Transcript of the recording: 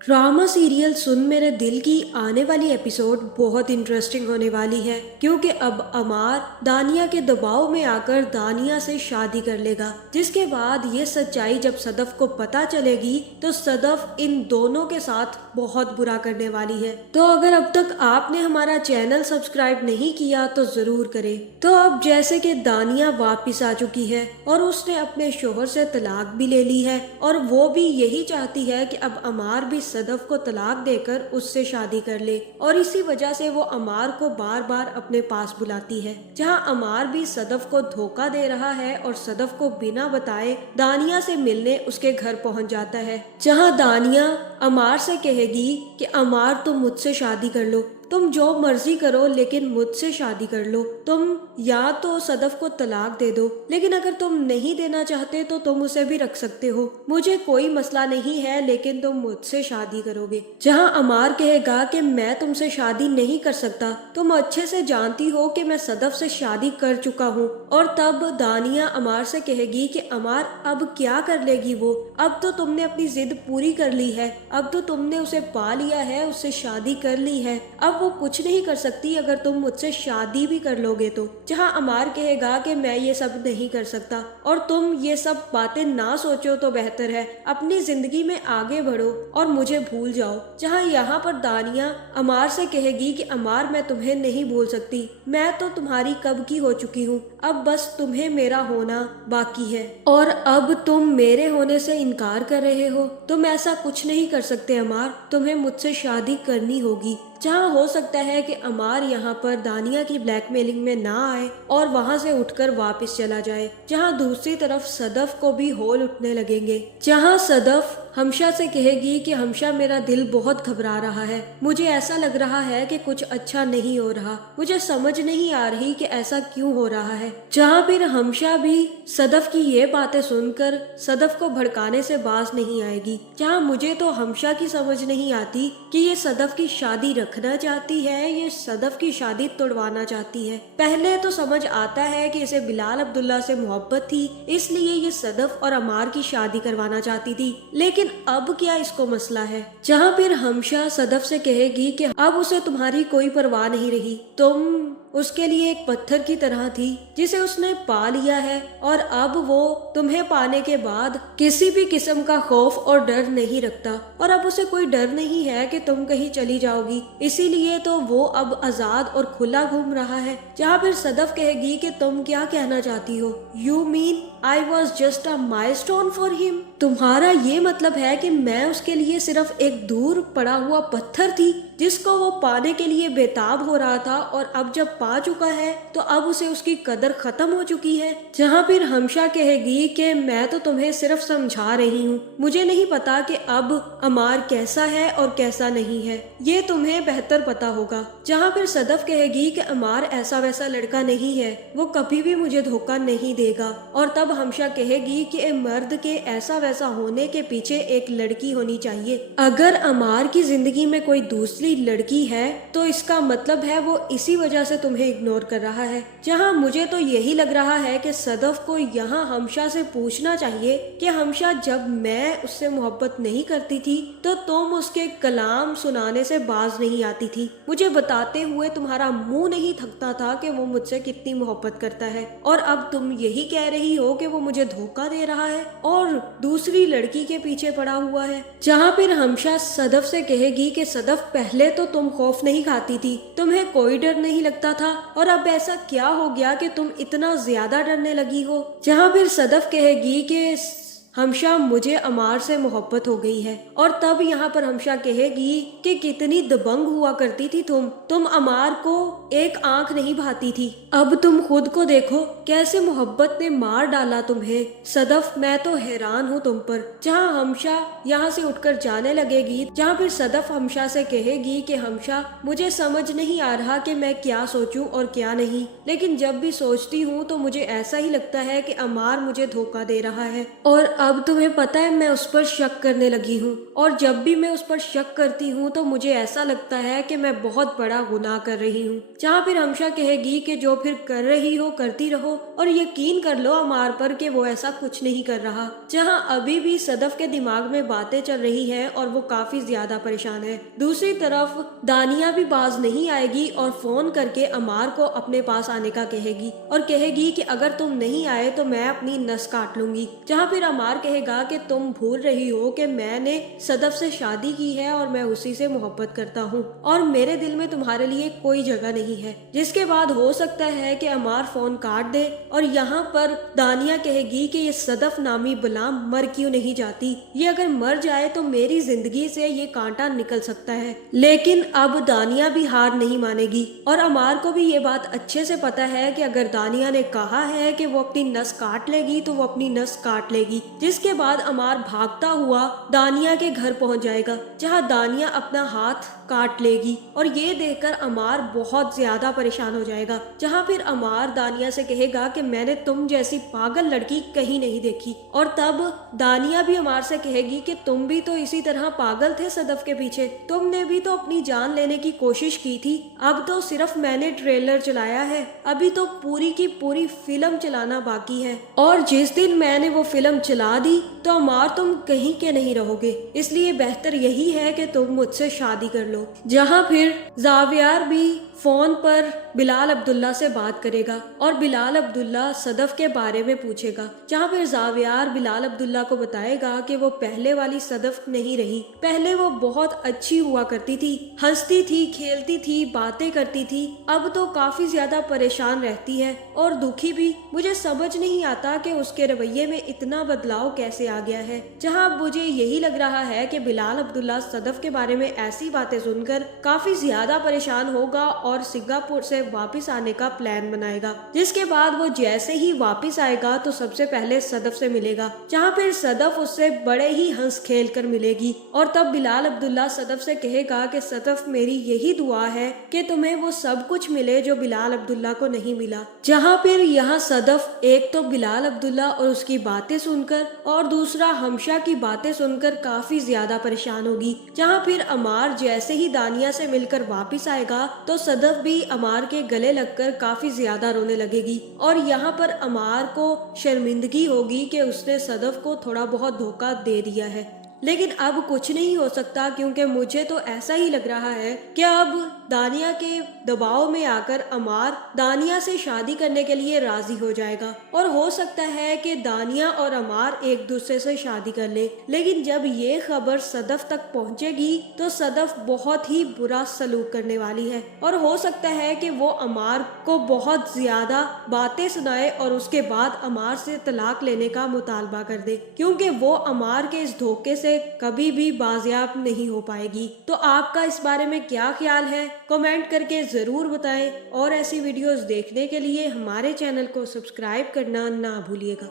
Drama serial सुन मेरे दिल की आने वाली एपिसोड बहुत इंटरेस्टिंग होने वाली है, क्योंकि अब अमार दानिया के दबाव में आकर दानिया से शादी कर लेगा, जिसके बाद ये सच्चाई जब सदफ को पता चलेगी तो सदफ इन दोनों के साथ बहुत बुरा करने वाली है। तो अगर अब तक आपने हमारा चैनल सब्सक्राइब नहीं किया तो जरूर करें। तो अब जैसे कि दानिया वापिस आ चुकी है और उसने अपने शोहर से तलाक भी ले ली है, और वो भी यही चाहती है कि अब अमार भी सदफ को तलाक देकर उससे शादी कर ले, और इसी वजह से वो अमार को बार बार अपने पास बुलाती है, जहां अमार भी सदफ को धोखा दे रहा है और सदफ को बिना बताए दानिया से मिलने उसके घर पहुंच जाता है, जहां दानिया अमार से कहेगी कि अमार तुम मुझसे शादी कर लो, तुम जो मर्जी करो लेकिन मुझसे शादी कर लो। तुम या तो सदफ को तलाक दे दो, लेकिन अगर तुम नहीं देना चाहते तो तुम उसे भी रख सकते हो, मुझे कोई मसला नहीं है, लेकिन तुम मुझसे शादी करोगे। जहां अमार कहेगा कि मैं तुमसे शादी नहीं कर सकता, तुम अच्छे से जानती हो कि मैं सदफ से शादी कर चुका हूँ। और तब दानिया अमार से कहेगी कि अमार अब क्या कर लेगी वो, अब तो तुमने अपनी जिद पूरी कर ली है, अब तो तुमने उसे पा लिया है, उससे शादी कर ली है, अब वो कुछ नहीं कर सकती अगर तुम मुझसे शादी भी कर लोगे तो। जहां अमार कहेगा कि मैं ये सब नहीं कर सकता और तुम ये सब बातें ना सोचो तो बेहतर है, अपनी जिंदगी में आगे बढ़ो और मुझे भूल जाओ। जहां यहाँ पर दानिया अमार से कहेगी कि अमार मैं तुम्हें नहीं भूल सकती, मैं तो तुम्हारी कब की हो चुकी हूँ, अब बस तुम्हें मेरा होना बाकी है, और अब तुम मेरे होने से इनकार कर रहे हो। तुम ऐसा कुछ नहीं कर सकते अमार, तुम्हें मुझसे शादी करनी होगी। जहाँ हो सकता है कि अमार यहाँ पर दानिया की ब्लैकमेलिंग में ना आए और वहाँ से उठकर वापस चला जाए। जहाँ दूसरी तरफ सदफ को भी होल उठने लगेंगे, जहाँ सदफ हमशा से कहेगी कि हमशा मेरा दिल बहुत घबरा रहा है, मुझे ऐसा लग रहा है कि कुछ अच्छा नहीं हो रहा, मुझे समझ नहीं आ रही कि ऐसा क्यों हो रहा है। जहाँ फिर हमशा भी सदफ की ये बातें सुनकर सदफ को भड़काने से बाज नहीं आएगी। जहाँ मुझे तो हमशा की समझ नहीं आती कि ये सदफ की शादी रखना चाहती है, ये सदफ की शादी तोड़वाना चाहती है। पहले तो समझ आता है कि इसे बिलाल अब्दुल्ला से मोहब्बत थी, इसलिए ये सदफ और अमार की शादी करवाना चाहती थी, लेकिन अब क्या इसको मसला है। जहाँ फिर हमशा सदफ से कहेगी कि अब उसे तुम्हारी कोई परवाह नहीं रही, तुम उसके लिए एक पत्थर की तरह थी जिसे उसने पा लिया है, और अब वो तुम्हें पाने के बाद किसी भी किस्म का खौफ और डर नहीं रखता, और अब उसे कोई डर नहीं है कि तुम कहीं चली जाओगी, इसीलिए तो वो अब आजाद और खुला घूम रहा है। जहाँ फिर सदफ कहेगी कि तुम क्या कहना चाहती हो, you mean I was just a milestone for him, तुम्हारा ये मतलब है कि मैं उसके लिए सिर्फ एक दूर पड़ा हुआ पत्थर थी जिसको वो पाने के लिए बेताब हो रहा था, और अब जब पा चुका है तो अब उसे उसकी कदर खत्म हो चुकी है। जहाँ फिर हमशा कहेगी कि मैं तो तुम्हें सिर्फ समझा रही हूँ, मुझे नहीं पता कि अब अमार कैसा है और कैसा नहीं है, ये तुम्हें बेहतर पता होगा। जहाँ फिर सदफ कहेगी कि अमार ऐसा वैसा लड़का नहीं है, वो कभी भी मुझे धोखा नहीं देगा, और तब हमशा कहेगी कि मर्द के ऐसा वैसा होने के पीछे एक लड़की होनी चाहिए। अगर अमार की जिंदगी में कोई दूसरी लड़की है तो इसका मतलब है वो इसी वजह से तुम्हें इग्नोर कर रहा है। जहां मुझे तो यही लग रहा है कि सदफ को यहाँ हमशा से पूछना चाहिए कि हमशा जब मैं उससे मोहब्बत नहीं करती थी तो तुम उसके कलाम सुनाने से बाज नहीं आती थी, मुझे बताते हुए तुम्हारा मुंह नहीं थकता था कि वो मुझसे कितनी मोहब्बत करता है, और अब तुम यही कह रही हो कि वो मुझे धोखा दे रहा है और दूसरी लड़की के पीछे पड़ा हुआ है। जहाँ फिर हमशा सदफ से कहेगी कि सदफ पहले तो तुम खौफ नहीं खाती थी, तुम्हें कोई डर नहीं लगता था, और अब ऐसा क्या हो गया कि तुम इतना ज्यादा डरने लगी हो। जहाँ फिर सदफ कहेगी कि हमशा मुझे अमार से मोहब्बत हो गई है, और तब यहाँ पर हमशा कहेगी कि कितनी दबंग हुआ करती थी तुम अमार को एक आंख नहीं भाती थी, अब तुम खुद को देखो कैसे मोहब्बत ने मार डाला तुम्हें। सदफ मैं तो हैरान हूँ तुम पर। जहाँ हमशा यहाँ से उठकर जाने लगेगी, जहाँ फिर सदफ हमशा से कहेगी कि हमशा मुझे समझ नहीं आ रहा कि मैं क्या सोचूं और क्या नहीं, लेकिन जब भी सोचती हूँ तो मुझे ऐसा ही लगता है कि अमार मुझे धोखा दे रहा है, और अब तुम्हें पता है मैं उस पर शक करने लगी हूँ, और जब भी मैं उस पर शक करती हूँ तो मुझे ऐसा लगता है कि मैं बहुत बड़ा गुनाह कर रही हूँ। जहाँ फिर हमशा कहेगी कि जो फिर कर रही हो करती रहो, और यकीन कर लो अमार पर कि वो ऐसा कुछ नहीं कर रहा। जहाँ अभी भी सदफ के दिमाग में बातें चल रही है और वो काफी ज्यादा परेशान है। दूसरी तरफ दानिया भी बाज नहीं आएगी और फोन करके अमार को अपने पास आने का कहेगी, और कहेगी कि अगर तुम नहीं आए तो मैं अपनी नस काट लूंगी। जहाँ फिर अमार कहेगा कि तुम भूल रही हो कि मैंने सदफ से शादी की है और मैं उसी से मोहब्बत करता हूँ, और मेरे दिल में तुम्हारे लिए कोई जगह नहीं है। जिसके बाद हो सकता है कि अमार फोन काट दे, और यहाँ पर दानिया कहेगी कि ये सदफ नामी गुलाम मर क्यों नहीं जाती, ये अगर मर जाए तो मेरी जिंदगी से ये कांटा निकल सकता है। लेकिन अब दानिया भी हार नहीं मानेगी, और अमार को भी ये बात अच्छे से पता है कि अगर दानिया ने कहा है कि वो अपनी नस काट लेगी तो वो अपनी नस काट लेगी। जिसके बाद अमार भागता हुआ दानिया के घर पहुंच जाएगा, जहां दानिया अपना हाथ काट लेगी, और ये देखकर अमार बहुत ज्यादा परेशान हो जाएगा। जहां फिर अमार दानिया से कहेगा कि मैंने तुम जैसी पागल लड़की कहीं नहीं देखी, और तब दानिया भी अमार से कहेगी कि तुम भी तो इसी तरह पागल थे सदफ के पीछे, तुमने भी तो अपनी जान लेने की कोशिश की थी। अब तो सिर्फ मैंने ट्रेलर चलाया है, अभी तो पूरी की पूरी फिल्म चलाना बाकी है, और जिस दिन मैंने वो फिल्म चला दी तो अमार तुम कहीं के नहीं रहोगे, इसलिए बेहतर यही है कि तुम मुझसे शादी कर लो। जहाँ फिर जावियार भी फोन पर बिलाल अब्दुल्ला से बात करेगा, और बिलाल अब्दुल्ला सदफ के बारे में पूछेगा। जहाँ फिर जावियार बिलाल अब्दुल्ला को बताएगा कि वो पहले वाली सदफ नहीं रही, पहले वो बहुत अच्छी हुआ करती थी, हंसती थी, खेलती थी, बातें करती थी, अब तो काफी ज्यादा परेशान रहती है और दुखी भी। मुझे समझ नहीं आता कि उसके रवैये में इतना बदलाव कैसे आ गया है। जहाँ अब मुझे यही लग रहा है कि बिलाल अब्दुल्ला सदफ के बारे में ऐसी बातें सुनकर काफी ज्यादा परेशान होगा और सिंगापुर से वापस आने का प्लान बनाएगा। जिसके बाद वो जैसे ही वापस आएगा तो सबसे पहले सदफ से मिलेगा, जहाँ फिर सदफ उससे बड़े ही हंस खेल कर मिलेगी, और तब बिलाल अब्दुल्ला सदफ से कहेगा कि सदफ मेरी यही दुआ है कि तुम्हें वो सब कुछ मिले जो बिलाल अब्दुल्ला को नहीं मिला। जहाँ फिर यहाँ सदफ एक तो बिलाल अब्दुल्ला और उसकी बातें सुनकर, और दूसरा हमशा की बातें सुनकर काफी ज्यादा परेशान होगी। जहाँ फिर अमार जैसे ही दानिया से मिलकर वापस आएगा तो सदफ भी अमार के गले लगकर काफी ज्यादा रोने लगेगी, और यहाँ पर अमार को शर्मिंदगी होगी कि उसने सदफ को थोड़ा बहुत धोखा दे दिया है। लेकिन अब कुछ नहीं हो सकता, क्योंकि मुझे तो ऐसा ही लग रहा है कि अब दानिया के दबाव में आकर अमार दानिया से शादी करने के लिए राजी हो जाएगा, और हो सकता है कि दानिया और अमार एक दूसरे से शादी कर ले। लेकिन जब ये खबर सदफ तक पहुंचेगी तो सदफ बहुत ही बुरा सलूक करने वाली है, और हो सकता है कि वो अमार को बहुत ज्यादा बातें सुनाए और उसके बाद अमार से तलाक लेने का मुतालबा कर दे, क्योंकि वो अमार के इस धोखे से कभी भी बाजियाब नहीं हो पाएगी। तो आपका इस बारे में क्या ख्याल है, कमेंट करके जरूर बताएं, और ऐसी वीडियोस देखने के लिए हमारे चैनल को सब्सक्राइब करना ना भूलिएगा।